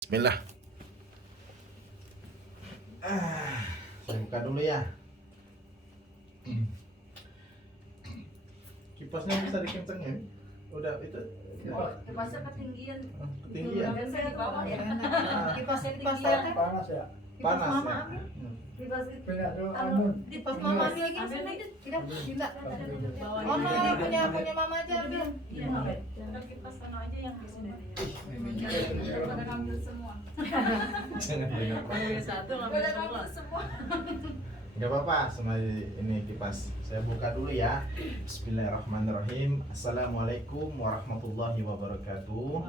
Bismillah. Saya buka dulu ya. Kipasnya bisa dikencengin. Udah itu. Kipasnya ketinggian. Ketinggian. Dan saya di bawah ya. Kipasnya Panas ya. Panas mama ya. ambil. Kipas itu. Beda tuh Anu, amun. Kipas mama ambil lagi Ambil sini. nih. Tidak, tidak. Bawa Oh ini. no, punya mama aja ambil. Iya, udah kipas sana aja yang di sini. Pada ngambil semua. Jangan banyak. Ambil satu, ngambil semua. Gak apa-apa, sama ini kipas. Saya buka dulu ya. Bismillahirrahmanirrahim. Assalamualaikum warahmatullahi wabarakatuh.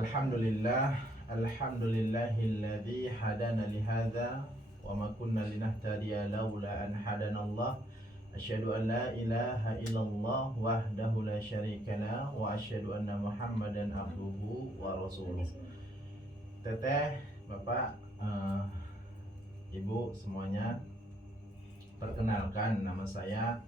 Alhamdulillah. Alhamdulillahilladzi hadana lihadza wa ma kunna linahtadiya laula an hadanallah. Asyhadu an la ilaha illallah wahdahu la syarikalah wa asyhadu anna Muhammadan abduhu wa rasuluh. Teteh, Bapak, Ibu semuanya, perkenalkan nama saya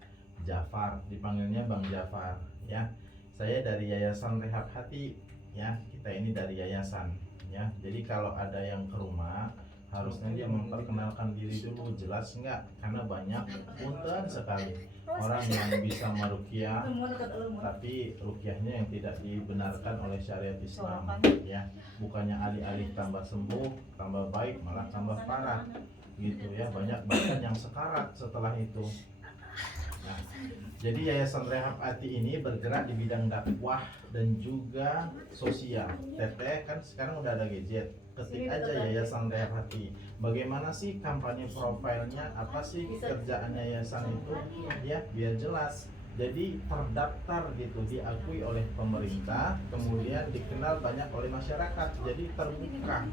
Jafar, dipanggilnya Bang Jafar ya. Saya dari Yayasan Rehab Hati ya. Kita ini dari yayasan ya. Jadi kalau ada yang ke rumah harusnya dia memperkenalkan diri dulu, jelas enggak? Karena banyak punten sekali orang yang bisa meruqyah tapi ruqyahnya yang tidak dibenarkan oleh syariat Islam ya. Bukannya alih-alih tambah sembuh, tambah baik, malah tambah parah gitu ya. Banyak bahkan yang sekarat setelah itu. Nah, jadi Yayasan Rehab Hati ini bergerak di bidang dakwah dan juga sosial. Teteh kan sekarang udah ada gadget, ketik aja Yayasan Rehab Hati. Bagaimana sih kampanye profilnya, apa sih kerjaan yayasan itu ya, biar jelas. Jadi terdaftar gitu, diakui oleh pemerintah, kemudian dikenal banyak oleh masyarakat. Jadi terbuka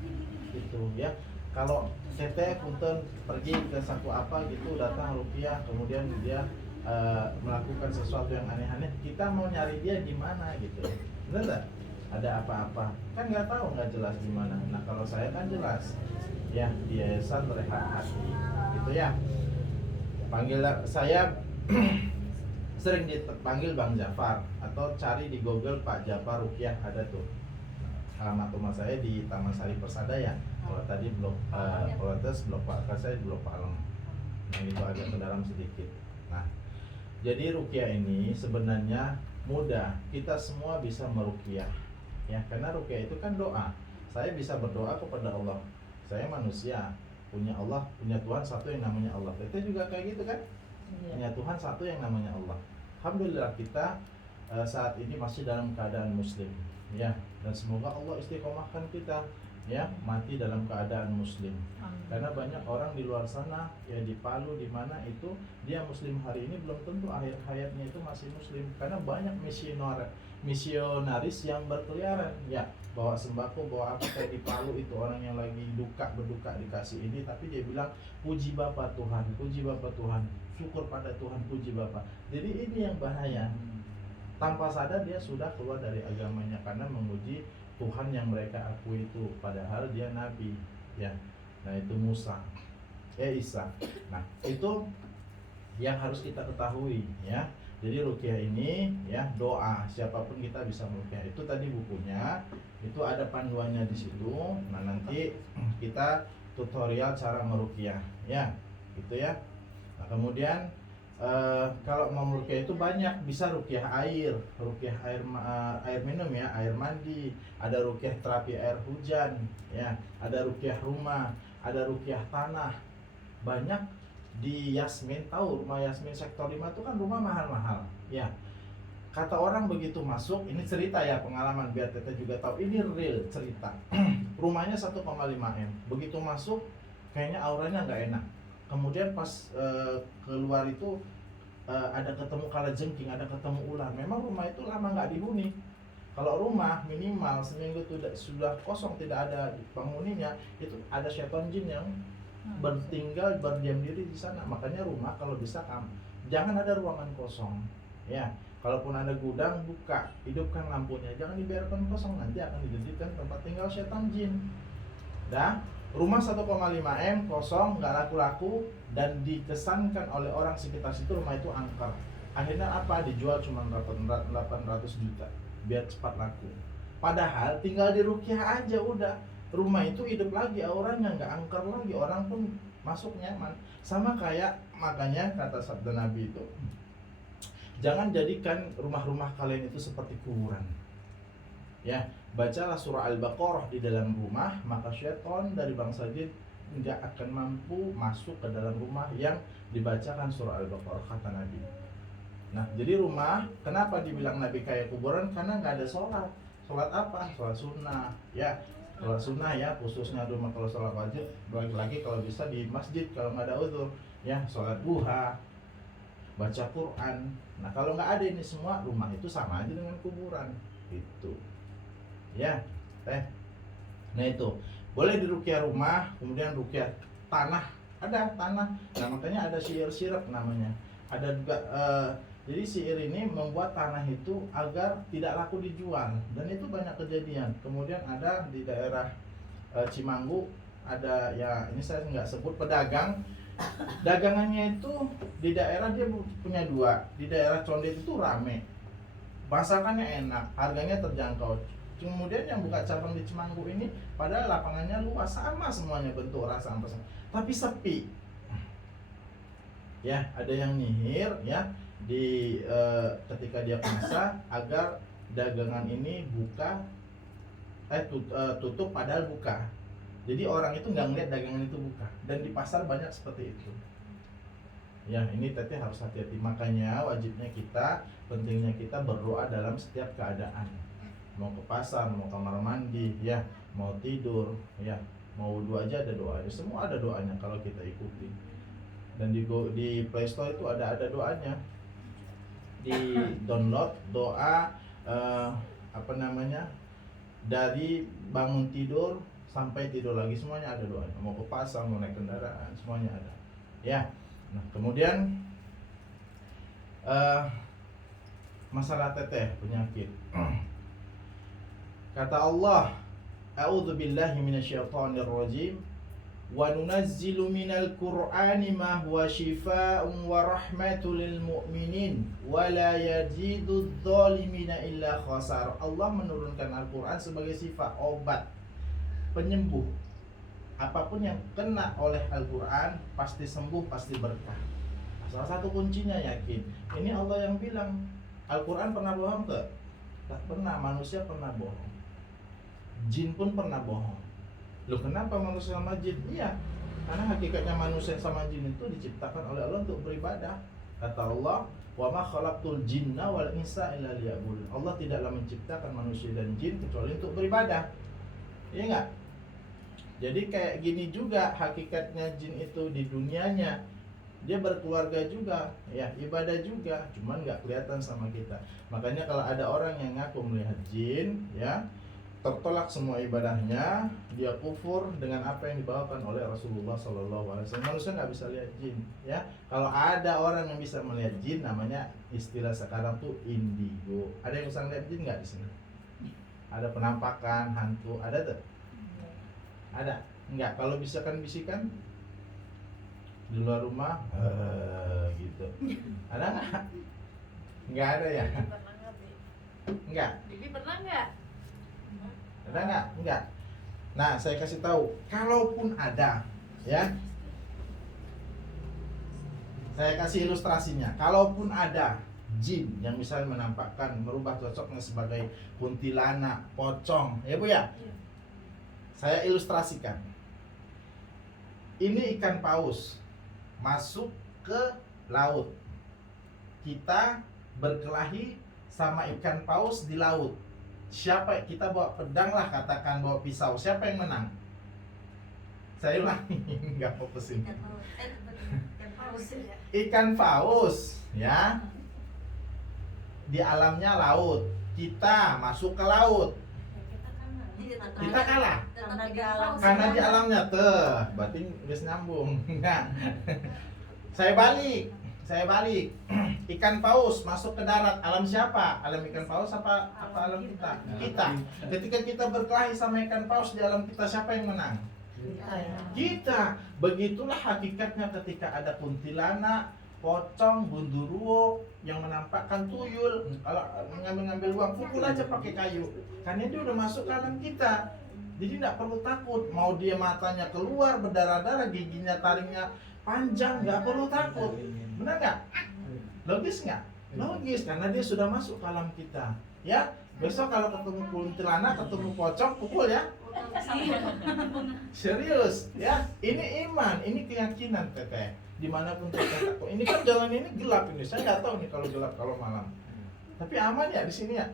gitu ya. Kalau teteh punten pergi ke saku apa gitu, datang rupiah, kemudian dia melakukan sesuatu yang aneh-aneh, kita mau nyari dia gimana gitu, bener nggak? Ada apa-apa kan nggak tahu, nggak jelas gimana. Nah kalau saya kan jelas ya, di Yayasan Rehab Hati gitu ya. Panggil saya sering dipanggil Bang Jafar, atau cari di Google Pak Jafar Ruqyah, ada tuh. Alamat rumah saya di Taman Sari Persada ya. Kalau tadi blok Protes, blok Pak saya di blok Palem. Nah itu agak ke dalam sedikit. Nah, jadi ruqyah ini sebenarnya mudah. Kita semua bisa meruqyah ya, karena ruqyah itu kan doa. Saya bisa berdoa kepada Allah. Saya manusia, punya Allah, punya Tuhan satu yang namanya Allah. Kita juga kayak gitu kan? Punya Tuhan satu yang namanya Allah. Alhamdulillah kita saat ini masih dalam keadaan muslim ya, dan semoga Allah istiqomahkan kita ya, mati dalam keadaan muslim. Karena banyak orang di luar sana ya, di Palu di mana itu dia muslim hari ini belum tentu akhir hayatnya itu masih muslim, karena banyak misionaris yang berkeliaran ya, bawa sembako, bawa apa, kayak di Palu itu orang yang lagi berduka dikasih ini, tapi dia bilang puji Bapa Tuhan, puji Bapa Tuhan, syukur pada Tuhan, puji Bapa. Jadi ini yang bahaya. Tanpa sadar dia sudah keluar dari agamanya karena memuji Tuhan yang mereka akui itu, padahal dia nabi ya. Nah itu Isa. Nah itu yang harus kita ketahui ya. Jadi ruqyah ini ya doa, siapapun kita bisa meruqyah. Itu tadi bukunya, itu ada panduannya di situ. Nah nanti kita tutorial cara meruqyah ya, gitu ya. Nah kemudian kalau mau ruqyah itu banyak, bisa ruqyah air minum ya, air mandi, ada ruqyah terapi air hujan ya, ada ruqyah rumah, ada ruqyah tanah. Banyak di Yasmin, tahu rumah Yasmin sektor 5 itu kan rumah mahal-mahal ya. Kata orang begitu masuk, ini cerita ya, pengalaman biar teteh juga tahu, ini real cerita. Rumahnya 1,5 M. Begitu masuk kayaknya auranya nggak enak. Kemudian pas keluar itu ada ketemu kalajengking, ada ketemu ular. Memang rumah itu lama nggak dihuni. Kalau rumah minimal seminggu sudah kosong, tidak ada penghuninya, itu ada syaitan jin yang bertinggal, berdiam diri di sana. Makanya rumah kalau bisa jangan ada ruangan kosong ya. Kalaupun ada gudang, buka, hidupkan lampunya, jangan dibiarkan kosong, nanti akan dijadikan tempat tinggal syaitan jin. Dah, rumah 1,5 M kosong, nggak laku-laku, dan dikesankan oleh orang sekitar situ rumah itu angker. Akhirnya apa? Dijual cuma 800 juta biar cepat laku. Padahal tinggal diruqyah aja udah, rumah itu hidup lagi auranya, nggak angker lagi, orang pun masuk nyaman. Sama kayak makanya kata sabda Nabi itu, jangan jadikan rumah-rumah kalian itu seperti kuburan. Ya, bacalah surah Al-Baqarah di dalam rumah, maka syaitan dari bangsa jin nggak akan mampu masuk ke dalam rumah yang dibacakan surah Al-Baqarah, kata Nabi. Nah, jadi rumah kenapa dibilang Nabi kayak kuburan? Karena nggak ada sholat. Sholat apa? Sholat sunnah. Ya, sholat sunnah ya, khususnya rumah. Kalau sholat wajib, lagi-lagi kalau bisa di masjid kalau nggak ada uzur. Ya, sholat duha, baca Quran. Nah, kalau nggak ada ini semua, rumah itu sama aja dengan kuburan. Itu. Ya, nah itu boleh diruqyah rumah, kemudian ruqyah tanah, ada tanah. Nah, makanya ada syair sirap namanya. Ada juga jadi syair ini membuat tanah itu agar tidak laku dijual, dan itu banyak kejadian. Kemudian ada di daerah Cimanggu, ada ya ini saya nggak sebut, pedagang dagangannya itu di daerah dia punya dua, di daerah Condet itu rame, masakannya enak, harganya terjangkau. Kemudian yang buka cabang di Cimanggu ini, padahal lapangannya luas, sama semuanya bentuk rasa sama, tapi sepi. Ya, ada yang nyihir ya di ketika dia puasa agar dagangan ini buka tutup padahal buka. Jadi orang itu nggak ngeliat dagangan itu buka, dan di pasar banyak seperti itu. Ya, ini teteh harus hati-hati. Makanya wajibnya kita, pentingnya kita berdoa dalam setiap keadaan. Mau ke pasar, mau kamar mandi, ya, mau tidur, ya, mau wudhu aja ada doanya. Semua ada doanya kalau kita ikuti. Dan di Play Store itu ada doanya. Di download doa dari bangun tidur sampai tidur lagi, semuanya ada doanya. Mau ke pasar, mau naik kendaraan, semuanya ada. Ya. Nah, kemudian masalah teteh penyakit. Kata Allah, a'udzubillahi minasyaitonir rajim, wa nunazzilu minal qur'ani ma huwa shifaa'un wa rahmatul lil mu'minin wa la yazidudz zalimina illa khasar. Allah menurunkan Al-Qur'an sebagai sifat, obat, penyembuh. Apapun yang kena oleh Al-Qur'an pasti sembuh, pasti berkah. Salah satu kuncinya yakin. Ini Allah yang bilang. Al-Qur'an pernah bohong ke? Tak pernah. Manusia pernah bohong, jin pun pernah bohong. Loh, kenapa manusia sama jin? Iya, karena hakikatnya manusia sama jin itu diciptakan oleh Allah untuk beribadah. Kata Allah, wa ma khalaqtul jinna wal insa illa liya'budun. Allah tidaklah menciptakan manusia dan jin kecuali untuk beribadah. Iya enggak? Jadi kayak gini juga hakikatnya jin itu di dunianya. Dia berkeluarga juga, ya, ibadah juga, cuman nggak kelihatan sama kita. Makanya kalau ada orang yang ngaku melihat jin, ya, tertolak semua ibadahnya, dia kufur dengan apa yang dibawakan oleh Rasulullah SAW. Manusia nggak bisa lihat jin, ya. Kalau ada orang yang bisa melihat jin, namanya istilah sekarang tuh indigo. Ada yang bisa melihat jin nggak di sini? Ada penampakan hantu, ada tuh? Ada? Nggak? Kalau bisikan di luar rumah, gitu. Ada nggak? Nggak ada ya? Nggak? Bibi pernah nggak? Ada nggak? Enggak. Nah, saya kasih tahu, kalaupun ada, ya, saya kasih ilustrasinya. Kalaupun ada jin yang misalnya menampakkan, merubah cocoknya sebagai kuntilanak, pocong, ya Bu ya. Saya ilustrasikan. Ini ikan paus masuk ke laut. Kita berkelahi sama ikan paus di laut. Siapa, kita bawa pedang lah, katakan bawa pisau, siapa yang menang? Saya ulangi, nggak fokus ini. Ikan paus, ya, di alamnya laut, kita masuk ke laut, kita kalah karena di alamnya berarti nggak nyambung. Nah, saya balik. Ikan paus masuk ke darat, alam siapa? Alam ikan paus apa alam kita? Kita. Ketika kita berkelahi sama ikan paus di alam kita, siapa yang menang? Kita. Begitulah hakikatnya ketika ada kuntilanak, pocong, bunduruwo yang menampakkan tuyul, kalau ngambil uang pukul aja pakai kayu, karena dia udah masuk ke alam kita. Jadi nggak perlu takut, mau dia matanya keluar berdarah-darah, giginya taringnya panjang, nggak perlu takut. Benar nggak? Logis nggak? Logis, karena dia sudah masuk ke alam kita. Ya, besok kalau ketemu kuntilanak, ketemu pocong, pukul ya. Serius, ya. Ini iman, ini keyakinan teteh. Dimanapun teteh takut. Ini kan jalan ini gelap ini. Saya nggak tahu nih kalau gelap kalau malam. Tapi aman ya di sini ya.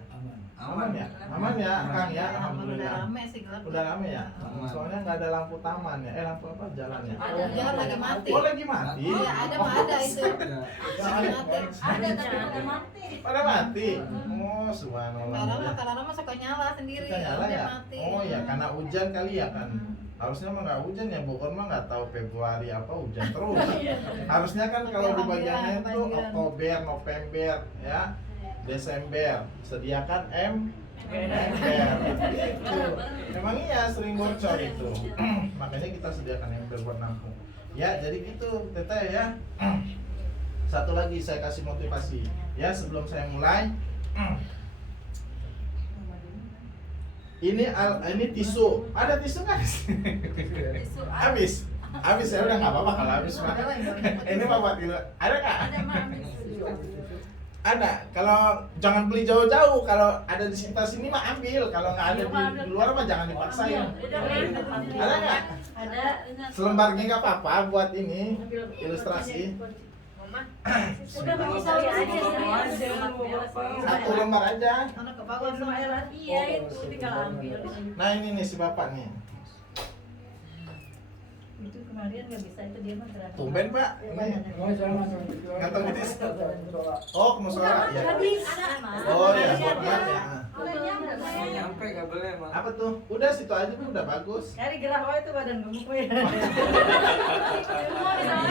Aman ya, aman ya, Kang ya. Udah Alhamdulillah. rame sih gelap. Udah rame ya. Aman. Soalnya nggak ada lampu taman ya. Lampu apa jalannya? Jalan lagi mati. Oh lagi mati. Iya, ada mah ada itu. Soalnya- Ada tapi udah mati. Pada mati. Oh subhanallah. Kalau lama suka nyala sendiri. Kita nyala udah ya. mati. Oh ya karena hujan kali ya kan. Harusnya mah nggak hujan ya, Bogor mah nggak tahu Februari apa hujan terus. Harusnya kan kalau di bagiannya itu Oktober, November, ya, Desember, sediakan ember. Gitu. Memang iya sering bocor itu. Makanya kita sediakan ember buat nampung. Ya jadi gitu teteh ya. Satu lagi saya kasih motivasi ya sebelum saya mulai. Ini tisu. Ada tisu nggak? Habis. Habis ya udah nggak apa-apa kalau habis mah. Ini bapak tidak. Ada nggak? Ada mah. Ada. Kalau jangan beli jauh-jauh. Kalau ada di sekitar sini mah ambil. Kalau nggak ada di luar mah jangan dipaksain. Ada nggak? Ada. Selembarnya nggak apa-apa buat ini ilustrasi. Udah bisa aja. Satu lembar aja. Anak ke bawah sama Iya itu tinggal ambil. Nah ini nih si bapak nih. Itu kemarin nggak bisa itu dia mah gerak. Tumben pak. Ini ngantong di tis. Oh ke musola ya. Habis. Oh ya maaf ya. Nyampe gak boleh mah. Apa tuh? Udah situ aja tuh udah bagus. Cari gerak oh itu badan gemuk ya.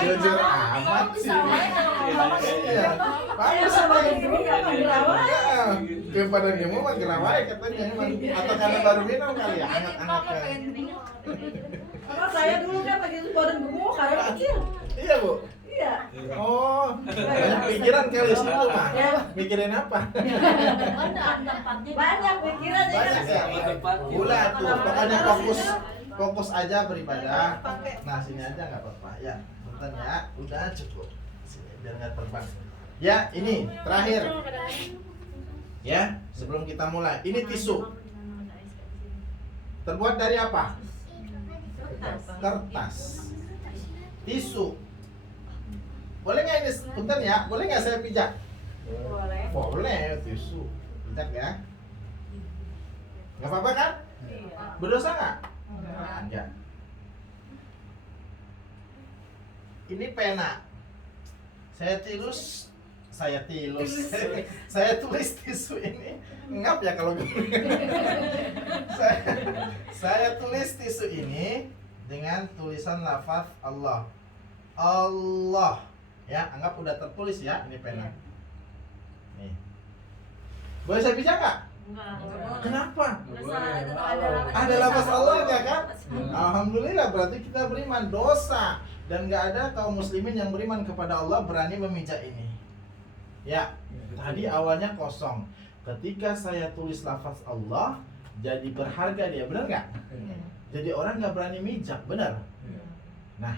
Jujur amat sih. Iya. Bagus sama yang gemuk apa gerawai? Daripada gemuk mah gerawai katanya emang. Atau karena baru minum kali ya hangat-hangat kan. Karena saya dulu kan lagi badan gemuk karena kecil. Iya bu. Iya. Oh, banyak pikiran kali situ mah. Ya. Mikirin apa? Banyak pikirannya kan. Banyak ya. Gula tuh. Pokoknya fokus aja beribadah. Nah sini aja nggak apa-apa ya. Bentar ya. Udah cukup. Sini biar nggak terbang. Ya ini terakhir. Ya sebelum kita mulai. Ini tisu. Terbuat dari apa? Kertas. Tisu. Boleh nggak ini? Bentar ya. Boleh nggak saya pijak? Boleh. Boleh tisu. Pijak ya. Nggak apa-apa kan? Iya. Berdosa nggak? Enggak. Ini pena. Saya tulis tisu ini. Ngap ya kalau saya tulis tisu ini dengan tulisan lafaz Allah. Allah. Ya, anggap udah tertulis ya, ini pena. Nih. Boleh saya pijak nggak? Kenapa? Ada lafaz Allah ya kan? Alhamdulillah berarti kita beriman. Dosa dan nggak ada kaum muslimin yang beriman kepada Allah berani memijak ini. Ya, tadi awalnya kosong. Ketika saya tulis lafaz Allah, jadi berharga dia, benar nggak? Jadi orang nggak berani mijak, benar? Nah,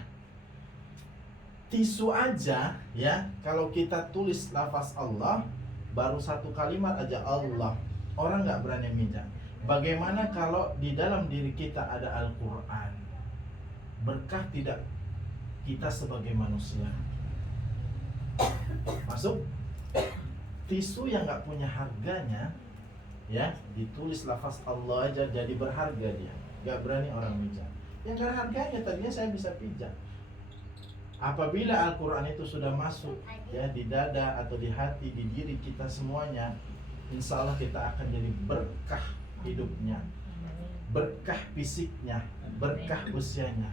tisu aja ya, kalau kita tulis lafaz Allah, baru satu kalimat aja Allah, orang nggak berani mijak. Bagaimana kalau di dalam diri kita ada Al-Quran? Berkah tidak kita sebagai manusia? Masuk? Tisu yang nggak punya harganya, ya ditulis lafaz Allah aja jadi berharga dia. Nggak berani orang mijak. Yang nggak harganya tadinya saya bisa pijak. Apabila Al-Quran itu sudah masuk ya di dada atau di hati, di diri kita semuanya, insya Allah kita akan jadi berkah hidupnya, berkah fisiknya, berkah usianya.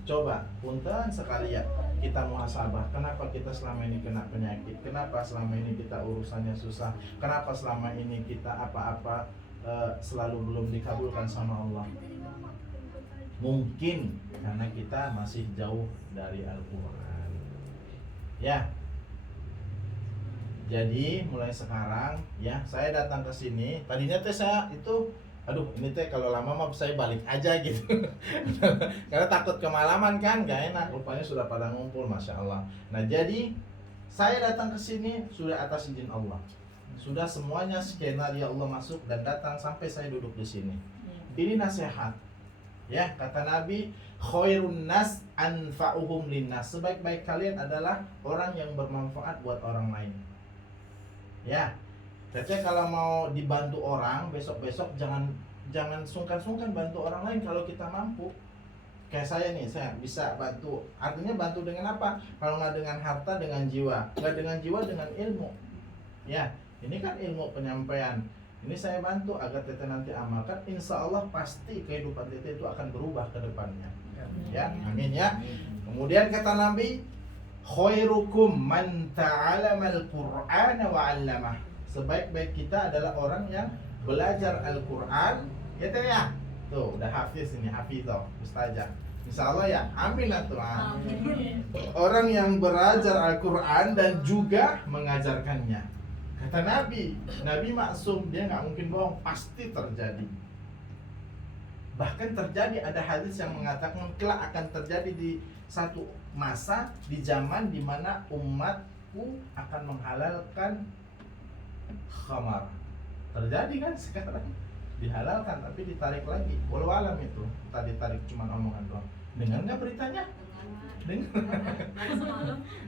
Coba, punten sekali ya, kita muhasabah. Kenapa kita selama ini kena penyakit? Kenapa selama ini kita urusannya susah? Kenapa selama ini kita apa-apa selalu belum dikabulkan sama Allah? Mungkin karena kita masih jauh dari Al-Quran. Ya. Jadi mulai sekarang ya saya datang ke sini. Tadinya teh saya itu aduh ini teh kalau lama mah saya balik aja gitu. Karena takut kemalaman kan, gak enak. Rupanya sudah pada ngumpul, masya Allah. Nah jadi saya datang ke sini sudah atas izin Allah. Sudah semuanya skenario Allah masuk dan datang sampai saya duduk di sini. Ini nasihat. Ya, kata Nabi, khairun nas anfa'uhum linnas. Sebaik-baik kalian adalah orang yang bermanfaat buat orang lain. Ya. Teteh kalau mau dibantu orang, besok-besok jangan sungkan-sungkan bantu orang lain kalau kita mampu. Kayak saya nih, saya bisa bantu. Artinya bantu dengan apa? Kalau nggak dengan harta, dengan jiwa. Nggak dengan jiwa, dengan ilmu. Ya, ini kan ilmu penyampaian. Ini saya bantu agar teteh nanti amalkan. Insya Allah pasti kehidupan teteh itu akan berubah ke depannya. Ya, amin ya. Kemudian kata Nabi, khairukum man ta'alamal Qur'ana wa 'allamah. Sebaik-baik kita adalah orang yang belajar Al-Quran, gitu ya. Tuh, udah hafiz ini, hafizah, ustazah. Insya Allah ya, amin lah Tuhan. Orang yang belajar Al-Quran dan juga mengajarkannya. Kata Nabi, Nabi maksum, dia nggak mungkin bohong, pasti terjadi. Bahkan terjadi, ada hadis yang mengatakan kelak akan terjadi di satu masa, di zaman dimana umatku akan menghalalkan khamar. Terjadi kan sekarang, dihalalkan tapi ditarik lagi. Walau alam itu, tadi tarik cuma omongan doang. Dengar nggak beritanya? Dengar.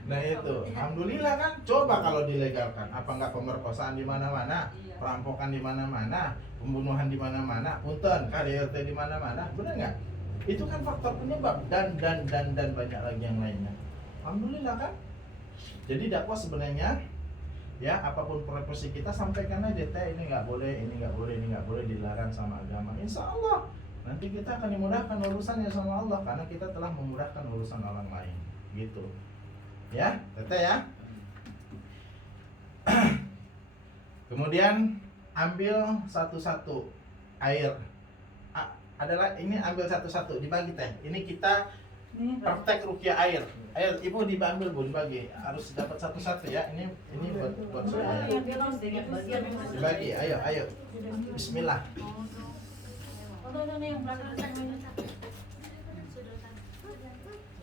Nah itu, alhamdulillah kan. Coba kalau dilegalkan, apa nggak pemerkosaan di mana-mana, perampokan di mana-mana, pembunuhan di mana-mana, punten, KDRT di mana-mana, benar nggak? Itu kan faktor penyebab dan banyak lagi yang lainnya. Alhamdulillah kan. Jadi dakwah sebenarnya ya apapun profesi kita sampaikan aja, teh ini nggak boleh, ini nggak boleh, ini nggak boleh, dilarang sama agama. Insya Allah nanti kita akan dimudahkan urusannya sama Allah karena kita telah memudahkan urusan orang lain, gitu. Ya, teteh ya. Kemudian ambil satu-satu air. Adalah ini ambil satu-satu dibagi teh. Ini kita praktek ruqyah air. Ayo ibu diambil bu, dibagi. Harus dapat satu-satu ya. Ini buat saya. Dibagi. Ayo. Bismillah.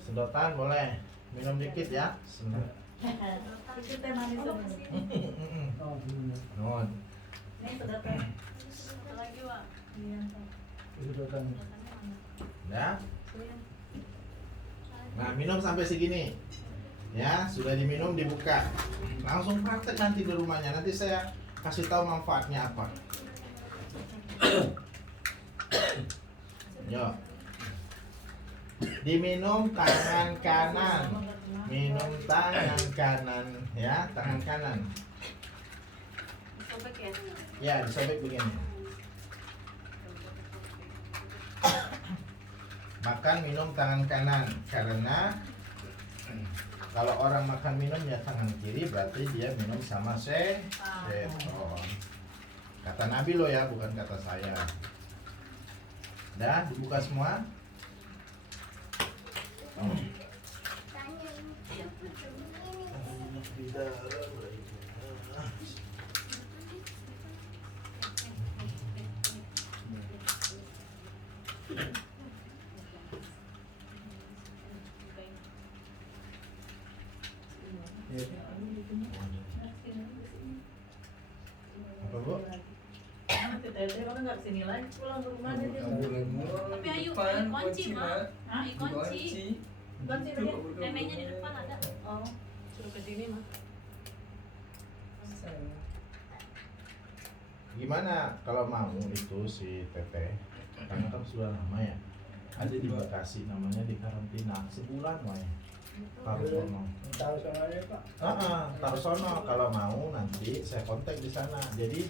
Sedotan boleh. Minum dikit ya. Nun. Ya. Nah, minum sampai segini. Ya, sudah diminum dibuka. Langsung praktek nanti di rumahnya. Nanti saya kasih tahu manfaatnya apa. Yo. Diminum tangan kanan. Minum tangan kanan, ya, tangan kanan. Sobek ya? Ya, disobek begini. Makan minum tangan kanan karena kalau orang makan minum ya tangan kiri berarti dia minum sama seton. Kata Nabi lo ya, bukan kata saya. Dah dibuka semua. Apa bu? Tapi ayo kunci mah. Ayo kunci. Neneknya di depan ada. Oh, suruh ke sini mah. Gimana kalau mau itu si Teteh, karena kan sudah lama ya, ada di Bekasi namanya di karantina sebulan ya. Tarsono. Tarsono aja Pak. Tarsono kalau mau nanti saya kontak di sana. Jadi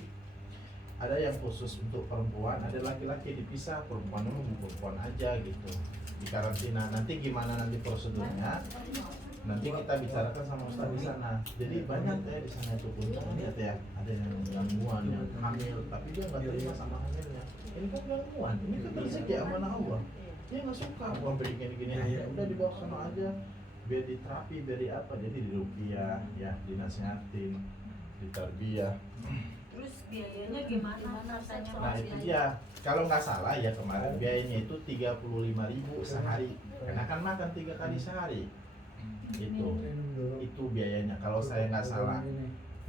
ada yang khusus untuk perempuan, ada laki-laki dipisah, perempuan aja gitu di karantina. Nanti gimana nanti prosedurnya? Nanti kita bicarakan sama ustaz di sana. Jadi banyak ya di sana itu puncak lihat ya, ada yang gangguan, yang hamil, tapi dia nggak terima sama hamilnya. Ini kan gangguan, ini kan rezeki amanah Allah. Dia nggak suka, gua bikin gini, udah dibawa sana aja. biar di terapi, biar di apa, jadi di rupiah ya, dinasihatin, di tarbiyah. Terus biayanya gimana rasanya? Nah itu dia, kalau nggak salah ya kemarin biayanya itu 35.000 sehari, karena kan makan 3 kali sehari. Itu biayanya kalau saya nggak salah.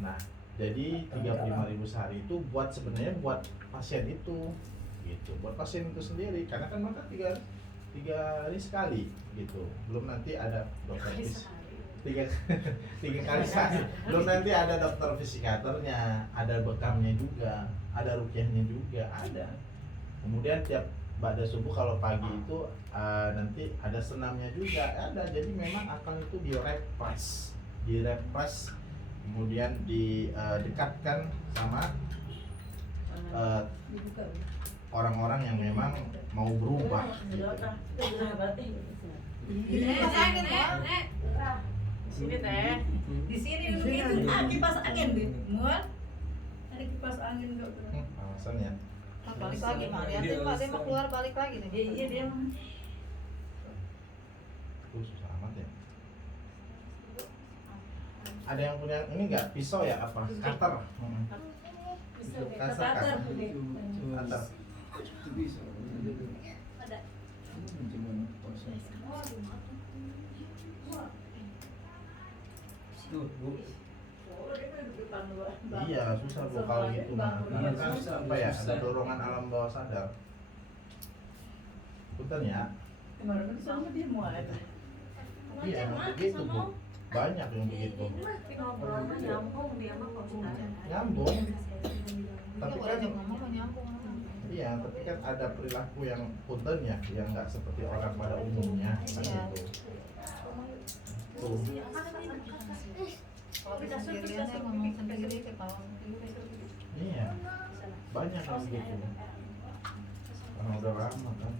Nah jadi 35.000 sehari itu buat sebenarnya buat pasien itu gitu, buat pasien itu sendiri, karena kan makan tiga hari sekali gitu, belum nanti ada dokter tiga kali sehari, belum nanti ada dokter fisikatornya, ada bekamnya juga, ada rukyahnya juga ada. Kemudian tiap pada subuh kalau pagi itu nanti ada senamnya juga ada. Jadi memang akal itu direpas, kemudian didekatkan sama orang-orang yang memang mau berubah gitu. Sini teh. Di sini dulu itu kipas angin di muat. Ada kipas angin enggak? Alasan ya. Balik lagi mah, liatin Pak, dia mau keluar balik lagi nih. Iya dia. Susah amat ya. Ada yang punya ini nggak pisau ya apa? Cutter. Cutter. Ada. Iya susah bu kalau gitu mah. Karena kan apa ya, ada dorongan alam bawah sadar. Punten ya. Kemarin sama dia muat. Iya emang begitu bu. Banyak yang begitu. Tapi ngobrolnya nyambung dia mah kok Nyambung. Tapi Iya, kan boleh ngomong kok nyambung. iya, tapi kan ada perilaku yang punten ya, yang nggak seperti orang pada umumnya kan Iya. gitu. Tuh. Kalau bisa sendirian saya ngomong sendiri, ketawa sendiri. Iya. Banyak yang begitu. Karena udah lama kan.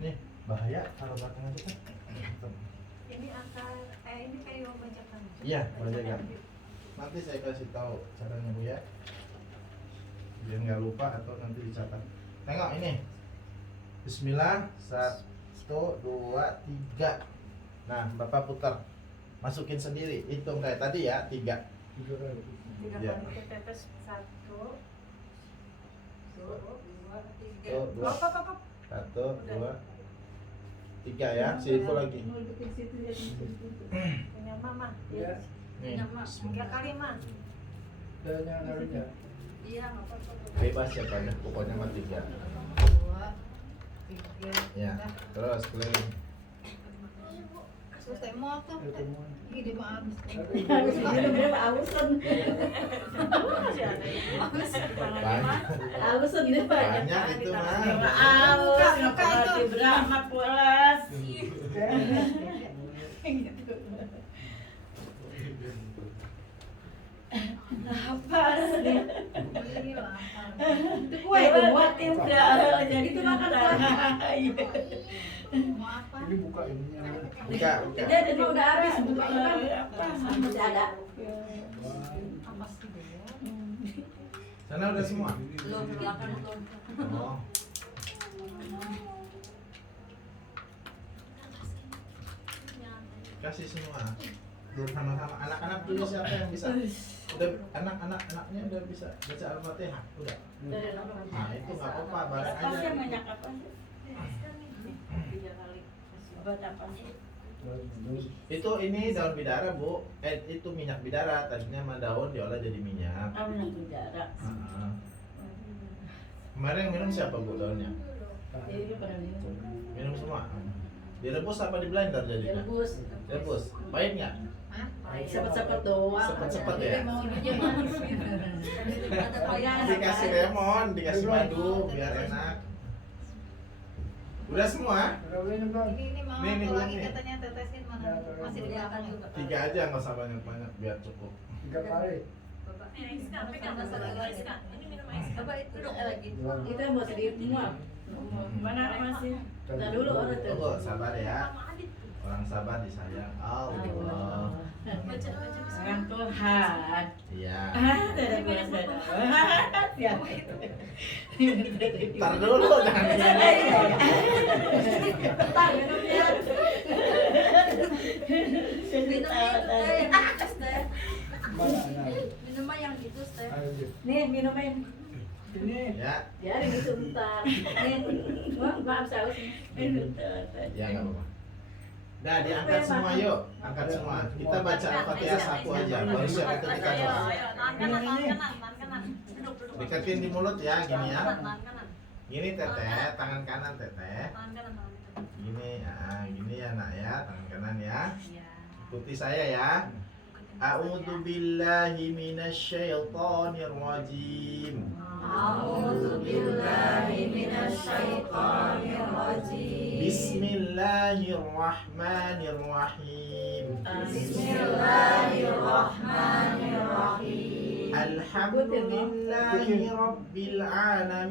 Nih bahaya kalau belakangan kita. ini akan ini kayak membacakan. Iya, bajakan. Nanti saya kasih tahu caranya bu ya, biar nggak lupa atau nanti dicatat. Tengok ini. Bismillah, 1, 2, 3. Nah, Bapak putar, masukin sendiri, hitung kayak tadi ya, 3. 3 Iya. kali tetes 1 2 3. Tuh, 2, Kop. 1, 2, 3 ya, sifu lagi. Punya mama. Iya. Nih, Punya mama. 3 kali mah. Jangan harusnya. Iya, enggak apa-apa. bebas ya banyak, pokoknya mah 3. 2, 3. Ya, terus keliling. Terus saya mau tuh. Ih, dia mah habis. Habis ini dia ausen. Banyak, Ausen dia banyak itu mah. Aus, Buka itu. berapa pulas. Lapar dia. Ih, lapar. Itu kue itu muat udah jadi itu makan Mau apa? Ini buka ininya. Buka, buka. Dia jadi udah habis buka apa? Masih ada. Apa sih dia? Sana udah semua? Belum makan belum. Oh. Kasih semua. Belum sama-sama. Anak-anak dulu siapa yang bisa? Udah anak-anaknya udah bisa baca Al-Fatihah? Udah. Nah, itu enggak apa-apa, bareng Apa sih aja. banyak apa sih? 3 kali. Obat apa sih? Itu ini daun bidara, Bu. Itu minyak bidara. Tadinya sama daun diolah jadi minyak. Kamu yang penjara. Heeh. Kemarin yang minum siapa, Bu, daunnya? Jadi pada minum. Minum semua. Direbus apa di blender jadinya? Direbus. Direbus. Pahit nggak? Hah? Sepet-sepet doang. Sepet-sepet ya? Jadi mau minum manis. Dikasih lemon, dikasih madu biar enak. Udah semua? Ini mau Nih, tuh belum lagi nih. katanya tetesin mana? Masih di belakang juga. 3 aja, nggak usah banyak-banyak biar cukup. 3 kali. Aiska, pegang Aiska. Ini minum Aiska. Coba itu duduk lagi. Kita mau sedikit muat. Mana masih? Udah dulu orang tuh. Tunggu, sabar ya. Orang sabar disayang Allah. Baca Sayang Tuhan. Iya. Tidak boleh sadar. Ya. Ntar dulu jangan Bentar, minum ya. Mana anak? Minumnya yang gitu, Teh. Ayo. Nih, minumin. Ini ya. Biarin itu bentar. Nih, maaf saya harus minum. Ya nggak apa-apa. Dah diangkat semua yuk, angkat semua. Kita baca Al-Fatihah sapu aja, baru siap itu Ayo, dikasih. ayo, tangan kanan, tangan kanan. Duduk, duduk. Dekatin di mulut ya, gini ya. Tangan kanan. Gini teteh, tangan kanan teteh. Tangan kanan, tangan kanan. Gini, gini ya nak ya, tangan kanan ya. Iya. Ikuti saya ya. A'udzu billahi minasyaitonir rajim. A'udzu billahi minasyaitonir rajim. Bismillahirrahmanirrahim. Bismillahirrahmanirrahim. Alhamdulillahi rabbil alamin.